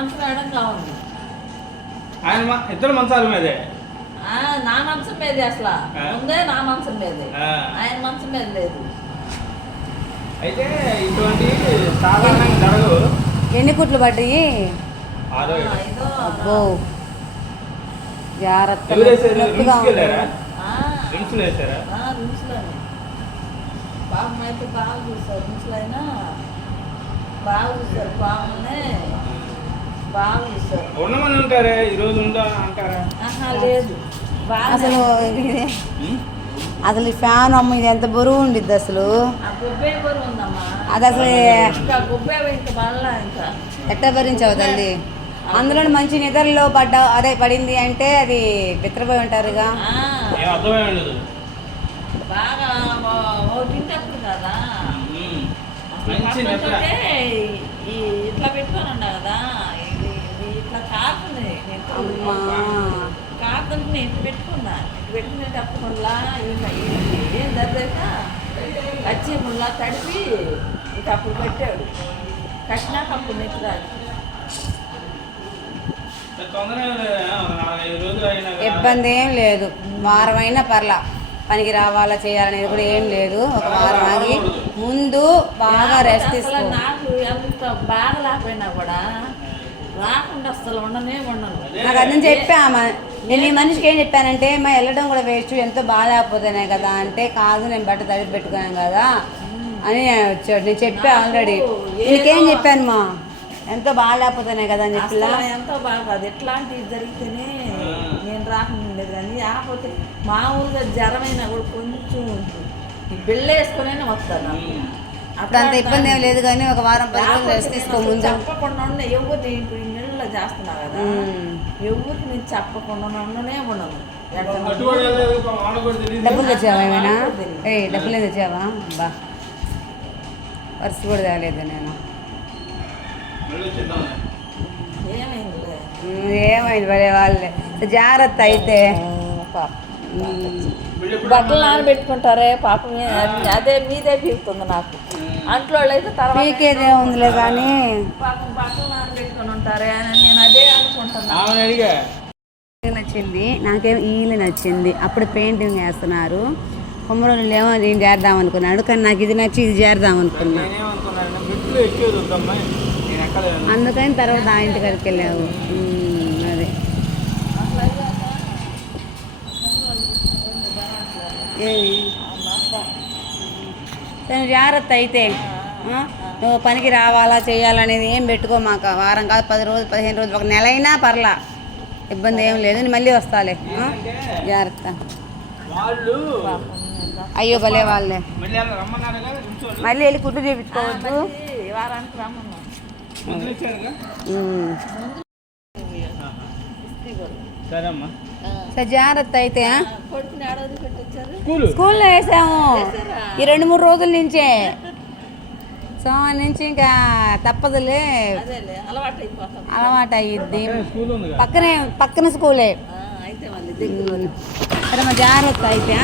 మంచం వేయడం కావాలి. ఆయన ఇద్దరు మంచాల మీదే. నా మంచం మీదే అసలు ముందే నా మంచం మీదే, ఆయన మంచం మీద లేదు. అయితే ఇటువంటి సాధారణంగా జరగవు. ఎన్ని కుట్లు పడ్డాయి? అబ్బో జాగ్రత్త. రింగ్స్లోనే పాపం అయితే బాగా చూస్తారు. రింగ్స్లో అయినా బాగా చూస్తారు, పామునే బాగా చూస్తారు. ఉండమని ఉంటారే ఈరోజు ఉందా అంటారా? లేదు అసలు అసలు ఈ ఫ్యాన్ అమ్మ ఇది ఎంత బరువు ఉండిద్ది అసలు. అది అసలు ఎట్ట భరించావు తల్లి? అందులో మంచి నిద్రలో అదే పడింది అంటే అది బిత్రపోయి ఉంటారుగా. బాగా తింటప్పుడు కదా ఇట్లా పెట్టుకొని ఉన్నా కదా, ఇట్లా కారుతుంది. కారుతుంటే నేను ఇంటి పెట్టుకున్నా. ఇంటి పెట్టుకునేటప్పుడు ముల్లా ఏం దర్దాక వచ్చి ముల్లా తడిపి ఇక అప్పుడు పెట్టాడు. కట్టినాక అప్పుడు నెట్టురాదు. ఇబ్బంది ఏం లేదు. వారమైనా పర్లా, పనికి రావాలా చేయాలనేది కూడా ఏం లేదు. ఒక వారం ఆగి ముందు బాగా రెస్ట్ తీసుకో. నాకు ఎంత బాగా లేకపోయినా కూడా రాకుండా అసలు ఉండను. నాకు అదని చెప్పామా, నేను ఈ మనిషికి ఏం చెప్పానంటే మా వెళ్ళడం కూడా వేస్ట్, ఎంతో బాగాలేకపోతేనే కదా అంటే, కాదు నేను బట్ట తడిపి పెట్టుకున్నాను కదా అని వచ్చాడు. నేను చెప్పా ఆల్రెడీ. నీకేం చెప్పాను మా, ఎంతో బాగాలేకపోతేనే కదా అని చెప్పిలా. ఎంతో బాగా ఎట్లాంటివి జరిగితేనే నేను రాకుండా కానీ, లేకపోతే మామూలుగా జ్వరమైనా కూడా కొంచెం బిళ్ళ వేసుకునే వస్తాను. అంత ఇబ్బంది ఏం లేదు కానీ ఒక వారం 10 రోజులు రెస్ట్ తీసుకో. ముందు చెప్పకుండా ఉండే ఎవరిని ఇప్పుడు ఈ నెలలో చేస్తున్నా కదా, ఎవరికి నేను చెప్పకుండా ఉండనే ఉండను. డబ్బులు తెచ్చావా ఏమైనా? డబ్బులు ఏం తెచ్చావా? బా పర్సు కూడా తేలేదు నేను. ఏమైంది భలే వాళ్ళే. జాగ్రత్త అయితే. బట్టలు నానబెట్టుకుంటారే పాపం, అదే మీదే పీకుతుంది నాకు. అంట్లో అయితే తర్వాత పీకేదే ఉందిలే కానీ పాపం బట్టలు నానబెట్టుకుని ఉంటారే అని నేను అదే అనుకుంటున్నాను. నచ్చింది నాకేం ఈలు నచ్చింది. అప్పుడు పెయింటింగ్ వేస్తున్నారు. కొమ్మరోళ్ళు ఏమో నేను చేద్దాం అనుకున్నాడు, కానీ నాకు ఇది నచ్చి ఇది చేద్దాం అనుకున్నా. అందుకని తర్వాత ఆ ఇంటి కడికి వెళ్ళావు. అదే సరే జాగ్రత్త అయితే. నువ్వు పనికి రావాలా చేయాలనేది ఏం పెట్టుకో మాకు. వారం కాదు 10 రోజులు 15 రోజులు, ఒక నెల అయినా పర్లా, ఇబ్బంది ఏం లేదు. నేను మళ్ళీ వస్తాలే. జాగ్రత్త. అయ్యో భలే వాళ్ళే. మళ్ళీ వెళ్ళి కుట్టు చేయించుకోవద్దు. వారానికి రమ్మన్నా. సరే జాగ్రత్త అయితే. స్కూల్లో వేసాము ఈ 2-3 రోజుల నుంచే. సోమవారం నుంచి ఇంకా తప్పదులే, అలవాటు అయ్యిద్ది. పక్కన స్కూలే. సరే మా జాగ్రత్త అయితే.